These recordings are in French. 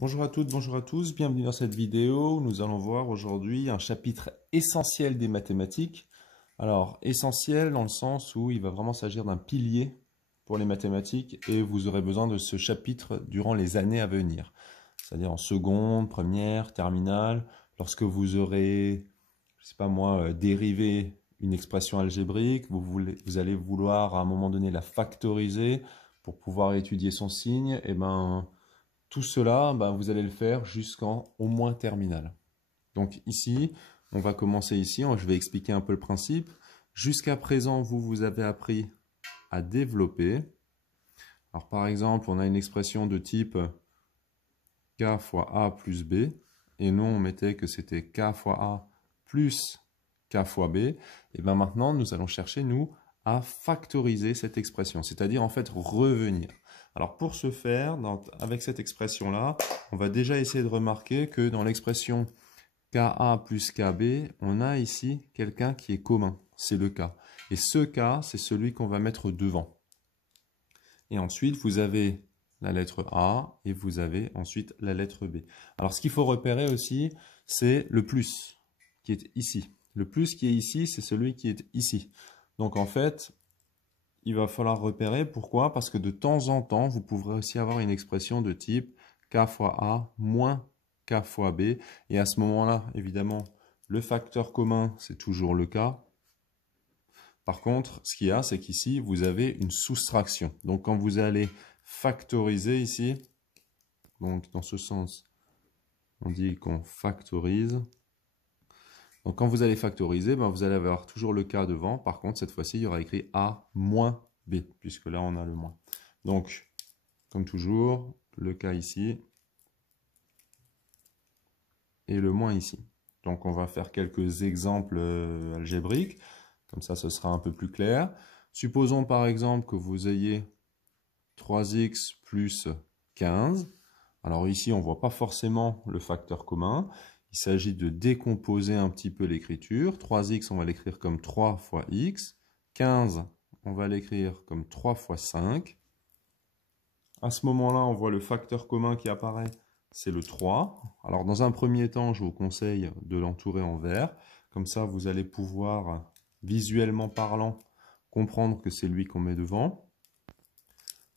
Bonjour à toutes, bonjour à tous, bienvenue dans cette vidéo. Nous allons voir aujourd'hui un chapitre essentiel des mathématiques. Alors, essentiel dans le sens où il va vraiment s'agir d'un pilier pour les mathématiques et vous aurez besoin de ce chapitre durant les années à venir. C'est-à-dire en seconde, première, terminale, lorsque vous aurez, je sais pas moi, dérivé une expression algébrique, vous allez vouloir à un moment donné la factoriser pour pouvoir étudier son signe, et tout cela, vous allez le faire jusqu'en au moins terminale. Donc ici, on va commencer ici, je vais expliquer un peu le principe. Jusqu'à présent, vous avez appris à développer. Alors par exemple, on a une expression de type k fois a plus b, et nous on mettait que c'était k fois a plus k fois b. Et bien maintenant, nous allons chercher, nous, à factoriser cette expression, c'est-à-dire en fait revenir. Alors pour ce faire, avec cette expression-là, on va déjà essayer de remarquer que dans l'expression Ka plus Kb, on a ici quelqu'un qui est commun, c'est le K. Et ce K, c'est celui qu'on va mettre devant. Et ensuite, vous avez la lettre A et vous avez ensuite la lettre B. Alors ce qu'il faut repérer aussi, c'est le plus qui est ici. Le plus qui est ici, c'est celui qui est ici. Donc en fait, il va falloir repérer. Pourquoi? Parce que de temps en temps, vous pourrez aussi avoir une expression de type K fois A moins K fois B. Et à ce moment-là, évidemment, le facteur commun, c'est toujours le K. Par contre, ce qu'il y a, c'est qu'ici, vous avez une soustraction. Donc quand vous allez factoriser ici, donc dans ce sens, on dit qu'on factorise. Donc quand vous allez factoriser, vous allez avoir toujours le K devant. Par contre, cette fois-ci, il y aura écrit A moins B, puisque là, on a le moins. Donc, comme toujours, le K ici et le moins ici. Donc, on va faire quelques exemples algébriques. Comme ça, ce sera un peu plus clair. Supposons par exemple que vous ayez 3x plus 15. Alors ici, on ne voit pas forcément le facteur commun. Il s'agit de décomposer un petit peu l'écriture. 3x, on va l'écrire comme 3 fois x. 15, on va l'écrire comme 3 fois 5. À ce moment-là, on voit le facteur commun qui apparaît, c'est le 3. Alors dans un premier temps, je vous conseille de l'entourer en vert. Comme ça, vous allez pouvoir, visuellement parlant, comprendre que c'est lui qu'on met devant.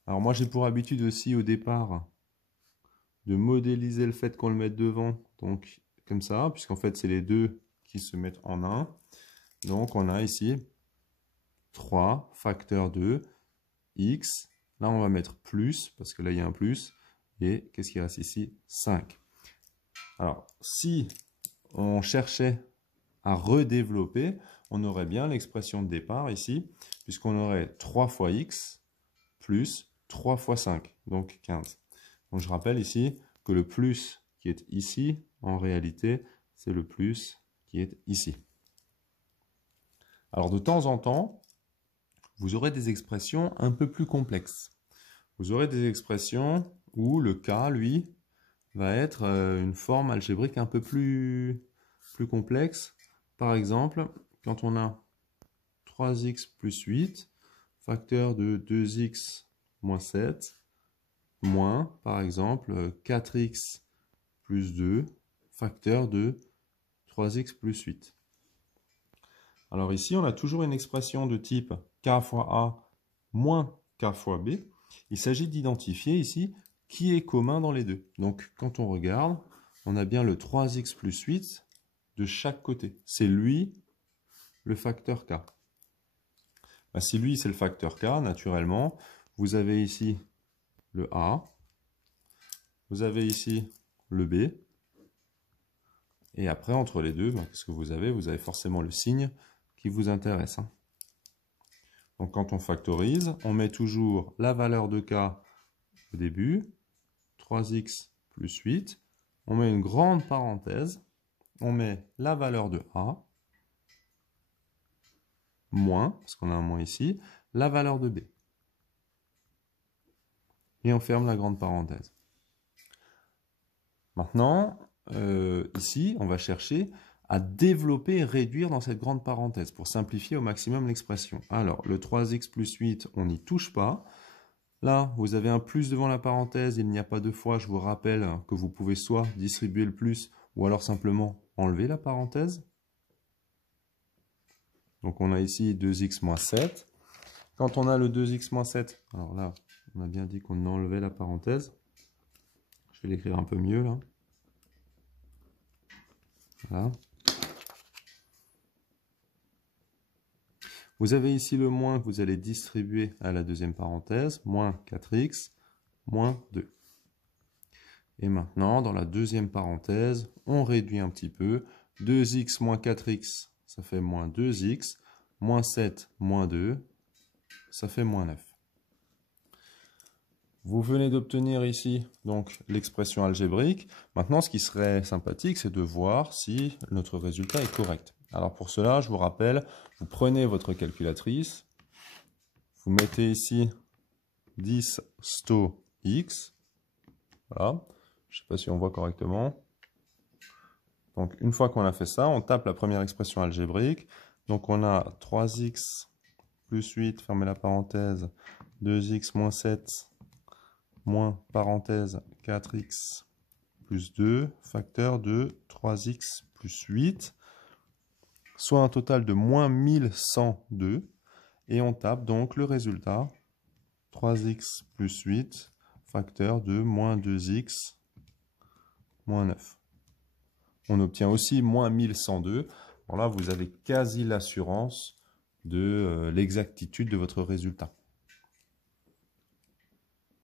Alors moi, j'ai pour habitude aussi au départ de modéliser le fait qu'on le mette devant, donc comme ça, puisqu'en fait c'est les deux qui se mettent en 1. Donc on a ici 3 facteur 2 x. Là on va mettre plus, parce que là il y a un plus. Et qu'est-ce qui reste ici? 5. Alors si on cherchait à redévelopper, on aurait bien l'expression de départ ici, puisqu'on aurait 3 fois x plus 3 fois 5, donc 15. Donc je rappelle ici que le plus qui est ici, en réalité, c'est le plus qui est ici. Alors de temps en temps, vous aurez des expressions un peu plus complexes. Vous aurez des expressions où le K, lui, va être une forme algébrique un peu plus complexe. Par exemple, quand on a 3x plus 8, facteur de 2x moins 7, moins, par exemple, 4x plus 2, facteur de 3x plus 8. Alors ici, on a toujours une expression de type k fois a moins k fois b. Il s'agit d'identifier ici qui est commun dans les deux. Donc quand on regarde, on a bien le 3x plus 8 de chaque côté. C'est lui le facteur k. Si lui c'est le facteur k, naturellement, vous avez ici le a, vous avez ici le b, et après entre les deux, qu'est-ce que vous avez? Vous avez forcément le signe qui vous intéresse. Donc quand on factorise, on met toujours la valeur de k au début, 3x plus 8, on met une grande parenthèse, on met la valeur de a, moins, parce qu'on a un moins ici, la valeur de b. Et on ferme la grande parenthèse. Maintenant, ici, on va chercher à développer et réduire dans cette grande parenthèse pour simplifier au maximum l'expression. Alors, le 3x plus 8, on n'y touche pas. Là, vous avez un plus devant la parenthèse, il n'y a pas deux fois. Je vous rappelle que vous pouvez soit distribuer le plus, ou alors simplement enlever la parenthèse. Donc on a ici 2x moins 7. Quand on a le 2x moins 7, alors là, on a bien dit qu'on enlevait la parenthèse. Je vais l'écrire un peu mieux là. Voilà. Vous avez ici le moins que vous allez distribuer à la deuxième parenthèse, moins 4x, moins 2. Et maintenant, dans la deuxième parenthèse, on réduit un petit peu. 2x moins 4x, ça fait moins 2x, moins 7, moins 2, ça fait moins 9. Vous venez d'obtenir ici donc l'expression algébrique. Maintenant, ce qui serait sympathique, c'est de voir si notre résultat est correct. Alors pour cela, je vous rappelle, vous prenez votre calculatrice, vous mettez ici 10 sto x. Voilà, je ne sais pas si on voit correctement. Donc une fois qu'on a fait ça, on tape la première expression algébrique. Donc on a 3x plus 8, fermez la parenthèse, 2x moins 7, moins parenthèse 4x plus 2, facteur de 3x plus 8, soit un total de moins 1102. Et on tape donc le résultat, 3x plus 8, facteur de moins 2x moins 9. On obtient aussi moins 1102. Bon là, vous avez quasi l'assurance de l'exactitude de votre résultat.